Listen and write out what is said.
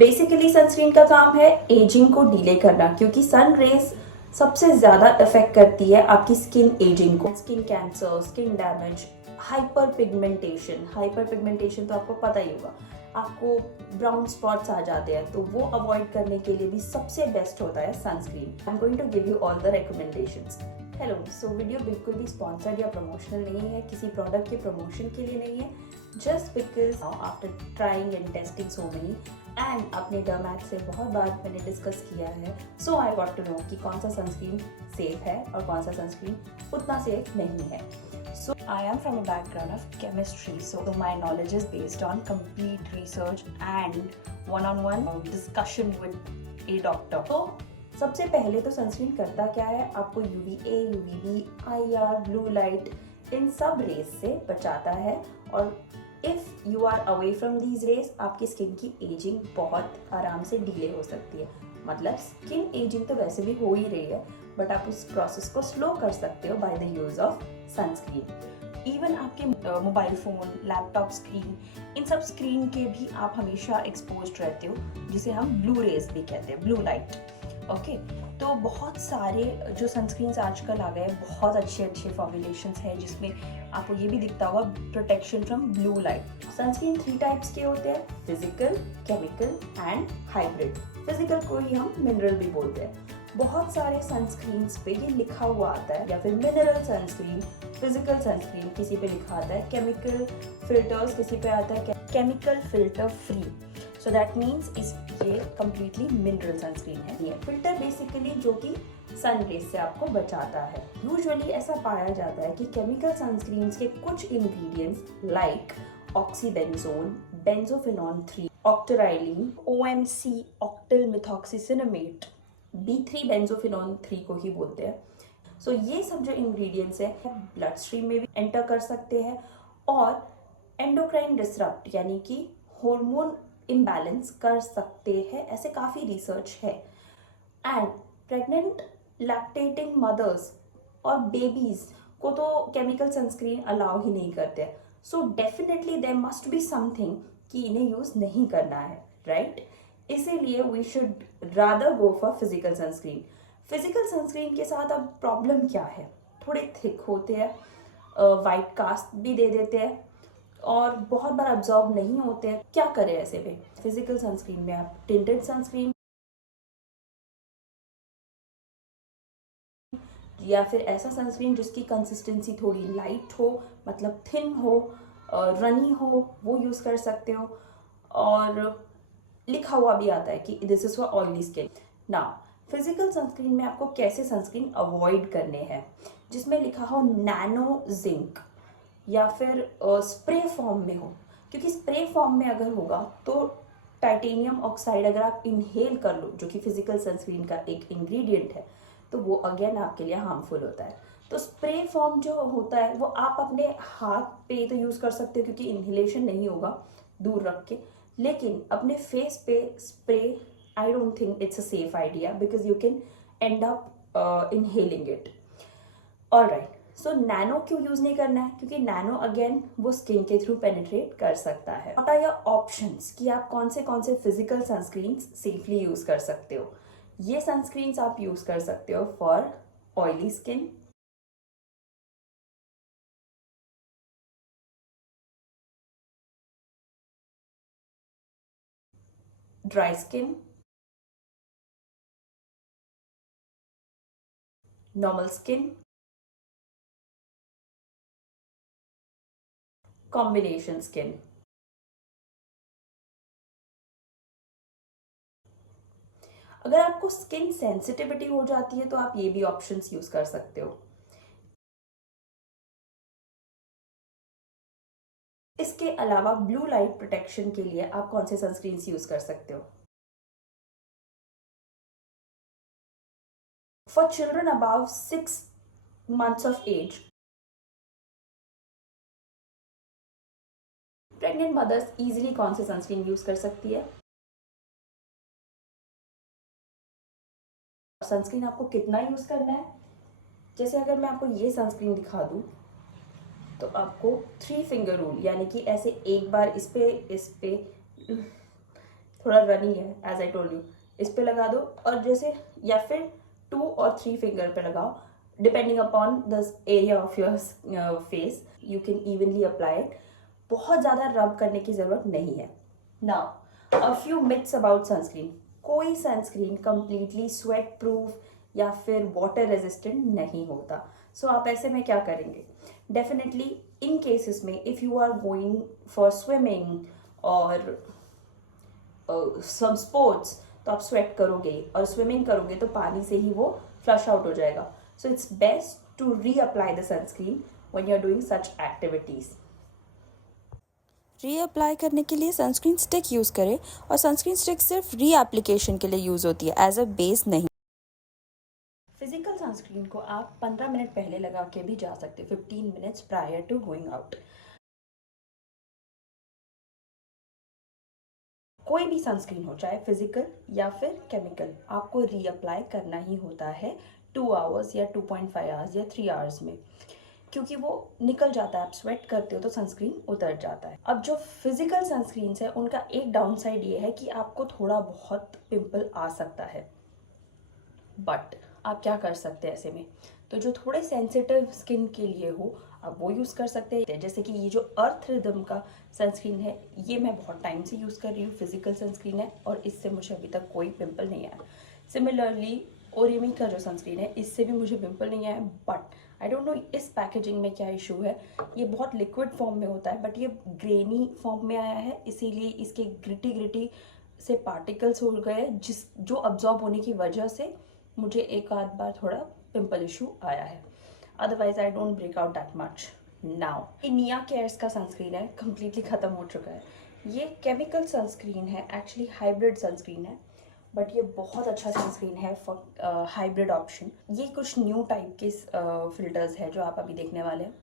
Basically sunscreen का काम है एजिंग को डिले करना, क्योंकि सन रेज सबसे ज़्यादा इफेक्ट करती है आपकी स्किन एजिंग को। Skin cancer, skin damage, hyper pigmentation तो आपको पता ही होगा, आपको ब्राउन स्पॉट्स आ जाते हैं, तो वो अवॉइड करने के लिए भी सबसे बेस्ट होता है sunscreen. I am going to give you all the recommendations. Hello, so video बिल्कुल भी स्पॉन्सर्ड या प्रमोशनल नहीं है, किसी प्रोडक्ट के प्रमोशन के लिए नहीं है, just because after trying and testing so many and अपने डर्मैट से बहुत बार मैंने डिस्कस किया है, सो आई गॉट टू नो कि कौन सा सनस्क्रीन सेफ है और कौन सा सनस्क्रीन उतना सेफ नहीं है। So I am from a background of chemistry, so my knowledge is based on complete research and one-on-one discussion with a doctor. So सबसे पहले तो सनस्क्रीन करता क्या है, आपको UVA, UVB, IR, blue light इन सब रेज से बचाता है, और if you are away from these rays आपकी स्किन की एजिंग बहुत आराम से डिले हो सकती है। मतलब स्किन एजिंग तो वैसे भी हो ही रही है, बट आप उस प्रोसेस को स्लो कर सकते हो by the use of sunscreen. Even आपके मोबाइल फ़ोन, लैपटॉप स्क्रीन, इन सब स्क्रीन के भी आप हमेशा एक्सपोज रहते हो, जिसे हम ब्लू रेज भी कहते हैं, ब्लू लाइट। ओके, तो बहुत सारे जो सनस्क्रीन्स आजकल आ गए हैं, बहुत अच्छे फॉर्मुलेशंस हैं जिसमें आपको ये भी दिखता होगा protection from blue light. Sunscreen 3 types के होते हैं, physical, chemical and hybrid. Physical को ही हम मिनरल भी बोलते हैं। बहुत सारे सनस्क्रीन्स पे ये लिखा हुआ आता है, या फिर मिनरल सनस्क्रीन, फिजिकल सनस्क्रीन किसी पे लिखा आता है, केमिकल फिल्टर्स किसी पे आता है chemical filter free. So that means ये कम्प्लीटली मिनरल सनस्क्रीन है। ये फिल्टर बेसिकली जो कि सन रेज से आपको बचाता है। यूजुअली ऐसा पाया जाता है कि केमिकल सनस्क्रीन्स के कुछ ingredients like oxybenzone, benzophenone 3, ऑक्टेराइलिन, OMC, octyl मिथॉक्सीसिनेमेट, B3 benzophenone 3 को ही बोलते हैं। सो ये सब जो इंग्रेडिएंट्स है ब्लड स्ट्रीम में भी एंटर कर सकते हैं और एंडोक्राइन डिसरप्ट यानी कि हार्मोन इम्बैलेंस कर सकते हैं। ऐसे काफ़ी रिसर्च है। एंड प्रेग्नेंट लैक्टेटिंग मदर्स और बेबीज को तो केमिकल सनस्क्रीन अलाउ ही नहीं करते। So definitely there must be something कि इन्हें यूज़ नहीं करना है, राइट? इसीलिए we should rather go for physical sunscreen. Physical sunscreen के साथ अब प्रॉब्लम क्या है, थोड़े थिक होते हैं, वाइट कास्ट भी दे देते हैं और बहुत बार अब्जॉर्ब नहीं होते हैं। क्या करें ऐसे में? फिजिकल सनस्क्रीन में आप टिंटेड सनस्क्रीन या फिर ऐसा सनस्क्रीन जिसकी कंसिस्टेंसी थोड़ी लाइट हो, मतलब थिन हो, रनी हो, वो यूज़ कर सकते हो। और लिखा हुआ भी आता है कि this is for oily skin. Now physical sunscreen में आपको कैसे सनस्क्रीन अवॉइड करने हैं, जिसमें लिखा हो नैनो जिंक या फिर स्प्रे फॉर्म में हो, क्योंकि स्प्रे फॉर्म में अगर होगा तो टाइटेनियम ऑक्साइड अगर आप इनहेल कर लो, जो कि फिजिकल सनस्क्रीन का एक इंग्रेडिएंट है, तो वो अगेन आपके लिए हार्मफुल होता है। तो स्प्रे फॉर्म जो होता है वो आप अपने हाथ पे तो यूज़ कर सकते हो, क्योंकि इनहेलेशन नहीं होगा दूर रख के, लेकिन अपने फेस पे spray I don't think it's a safe idea, because you can and up inhaling it. Alright, so nano क्यों यूज़ नहीं करना है? क्योंकि नैनो अगेन वो स्किन के थ्रू पेनिट्रेट कर सकता है। व्हाट आर योर ऑप्शंस कि आप कौन से फिजिकल सनस्क्रीन्स सेफली यूज़ कर सकते हो? ये सनस्क्रीन्स आप यूज़ कर सकते हो for oily skin, dry skin, normal skin, combination skin. अगर आपको स्किन सेंसिटिविटी हो जाती है तो आप ये भी ऑप्शंस यूज़ कर सकते हो। इसके अलावा ब्लू लाइट प्रोटेक्शन के लिए आप कौन से सनस्क्रीन्स यूज़ कर सकते हो? For children above 6 months of age, pregnant mothers easily कौन से सनस्क्रीन यूज़ कर सकती है? सनस्क्रीन आपको कितना यूज़ करना है? जैसे अगर मैं आपको ये सनस्क्रीन दिखा दूँ तो आपको 3 फिंगर रूल, यानी कि ऐसे एक बार इस पे थोड़ा रनी है एज आई टोल्ड यू, इस पे लगा दो और जैसे, या फिर 2 और 3 फिंगर पे लगाओ, depending upon the area of your face, you can evenly apply it. बहुत ज़्यादा रब करने की ज़रूरत नहीं है। Now a few myths about sunscreen. कोई सनस्क्रीन कंप्लीटली स्वेट प्रूफ या फिर वाटर रेजिस्टेंट नहीं होता। सो आप ऐसे में क्या करेंगे? डेफिनेटली इन केसेस में if you are going for swimming और सम स्पोर्ट्स, तो आप स्वेट करोगे और स्विमिंग करोगे तो पानी से ही वो फ्लश आउट हो जाएगा। So it's best to reapply the sunscreen when you are doing such activities. Reapply करने के लिए सनस्क्रीन स्टिक यूज़ करें, और सनस्क्रीन स्टिक सिर्फ री एप्लीकेशन के लिए यूज़ होती है, एज अ बेस नहीं। फिजिकल सनस्क्रीन को आप 15 मिनट पहले लगा के भी जा सकते, 15 minutes prior to going out. कोई भी सनस्क्रीन हो, चाहे फिजिकल या फिर केमिकल, आपको रीअप्लाई करना ही होता है 2 आवर्स या 2.5 आवर्स या 3 आवर्स में, क्योंकि वो निकल जाता है। आप स्वेट करते हो तो सनस्क्रीन उतर जाता है। अब जो फिजिकल सनस्क्रीन है उनका एक डाउन साइड ये है कि आपको थोड़ा बहुत पिंपल आ सकता है, बट आप क्या कर सकते हैं ऐसे में? तो जो थोड़े सेंसिटिव स्किन के लिए हो, आप वो यूज़ कर सकते हैं। जैसे कि ये जो अर्थ रिदम का सनस्क्रीन है, ये मैं बहुत टाइम से यूज़ कर रही हूँ, फिजिकल सनस्क्रीन है, और इससे मुझे अभी तक कोई पिंपल नहीं आया। सिमिलरली ओरियमी का जो सनस्क्रीन है, इससे भी मुझे पिंपल नहीं आया, बट आई डोंट नो इस पैकेजिंग में क्या इशू है। ये बहुत लिक्विड फॉर्म में होता है, बट ये ग्रेनी फॉर्म में आया है, इसीलिए इसके ग्रिटी ग्रिटी से पार्टिकल्स हो गए, जो अब्जॉर्ब होने की वजह से मुझे एक आध बार थोड़ा पिंपल इशू आया है। Otherwise I don't break out that much. Now Nia Cares का सनस्क्रीन है, कम्प्लीटली ख़त्म हो चुका है। ये केमिकल सनस्क्रीन है, एक्चुअली हाइब्रिड सनस्क्रीन है, बट ये बहुत अच्छा सनस्क्रीन है फॉर हाइब्रिड ऑप्शन। ये कुछ न्यू टाइप के फिल्टर्स है जो आप अभी देखने वाले हैं।